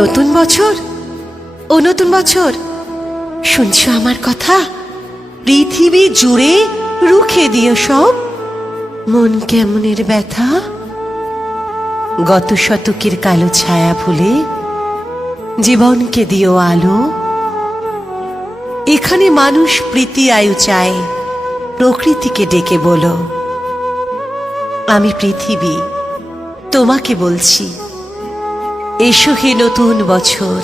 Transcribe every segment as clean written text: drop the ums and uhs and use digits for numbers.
নতুন বছর, ও নতুন বছর, শুনছো আমার কথা? পৃথিবী জুড়ে রুখে দিও সব মন কেমনের ব্যথা। গত শতকের কালো ছায়া ভুলে জীবনকে দিও আলো। এখানে মানুষ প্রীতি আয়ু চায়, প্রকৃতিকে ডেকে বলো, আমি পৃথিবী তোমাকে বলছি, এসো হে নতুন বছর।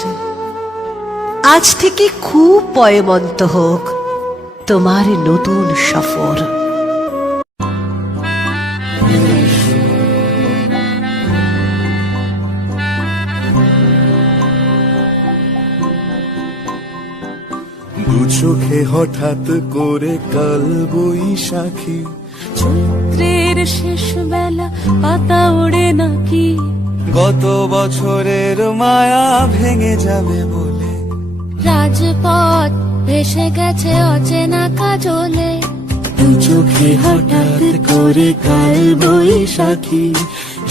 আজ থেকে খুব পয়মন্ত হোক তোমার নতুন সফর। দু চোখে হঠাৎ করে কাল বৈশাখী, চৈত্রের শেষ বেলা পাতা ওড়ে নাকি, গত বছরের মায়া ভেঙে যাবে বলে রাজপথ ভেসে গেছে অচেনা কাজলে। দু চোখে হঠাৎ করে কাল বৈশাখী,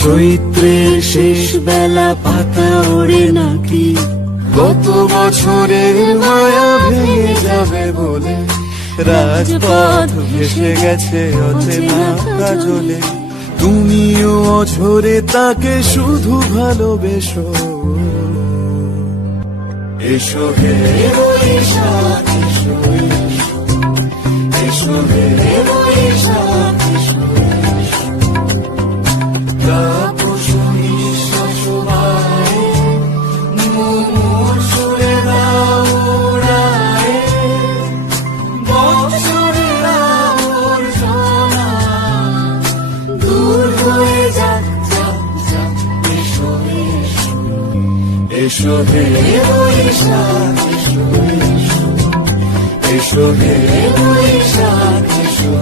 চৈত্রের শেষ বেলা পাতা ওড়ে নাকি, গত বছরের মায়া ভেঙে যাবে বলে রাজপথ ভেসে গেছে অচেনা কাজলে। তুমিও অঝরে তাকে শুধু ভালোবেসো, এসো হে বৈশাখ, এসো এসো, এসো হে বৈশাখ, এসো এসো। তাপস নিঃশ্বাস বায়ে, মুমুর সুরে দাও উড়ায়ে, বৎসরের আবর্জনা দূর হয়ে যাক, যাক, যাক। এসো এসো, এসো হে বৈশাখ, এসো এসো, এসো হে বৈশাখ, এসো।